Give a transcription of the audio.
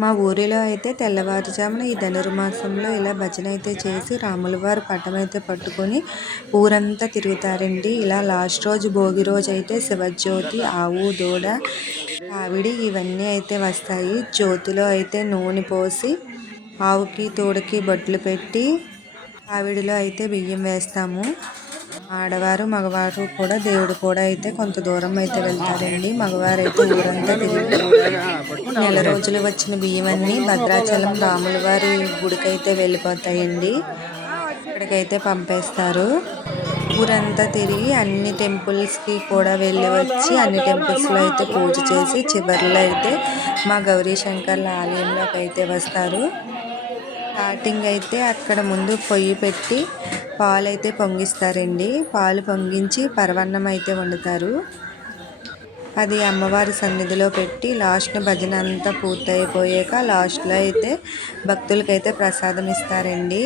మా ఊరిలో అయితే తెల్లవారుజామున ఈ ధనుర్మాసంలో ఇలా భజన అయితే చేసి రాముల వారు పటం అయితే పట్టుకొని ఊరంతా తిరుగుతారండి. ఇలా లాస్ట్ రోజు భోగి రోజు అయితే శివజ్యోతి ఆవు దూడ ఆవిడి ఇవన్నీ అయితే వస్తాయి. జ్యోతిలో అయితే నూనె పోసి ఆవుకి తోడకి బొట్లు పెట్టి ఆవిడిలో అయితే బియ్యం వేస్తాము. ఆడవారు మగవారు కూడా దేవుడు కూడా అయితే కొంత దూరం అయితే వెళ్తారండి. మగవారు అయితే ఊరంతా తిరిగి నెల రోజులు వచ్చిన బియ్యం భద్రాచలం రాముల వారి గుడికైతే వెళ్ళిపోతాయండి. ఇక్కడికైతే పంపేస్తారు. ఊరంతా తిరిగి అన్ని టెంపుల్స్కి కూడా వెళ్ళి వచ్చి అన్ని టెంపుల్స్లో అయితే పూజ చేసి చివరిలో అయితే మా గౌరీ శంకర్ల ఆలయంలోకి అయితే వస్తారు. స్టార్టింగ్ అయితే అక్కడ ముందు పొయ్యి పెట్టి పాలు అయితే పొంగిస్తారండి. పాలు పొంగించి పరవన్నం అయితే వండుతారు. అది అమ్మవారి సన్నిధిలో పెట్టి లాస్ట్ భజన అంతా పూర్తయిపోయాక లాస్ట్లో అయితే భక్తులకైతే ప్రసాదం ఇస్తారండి.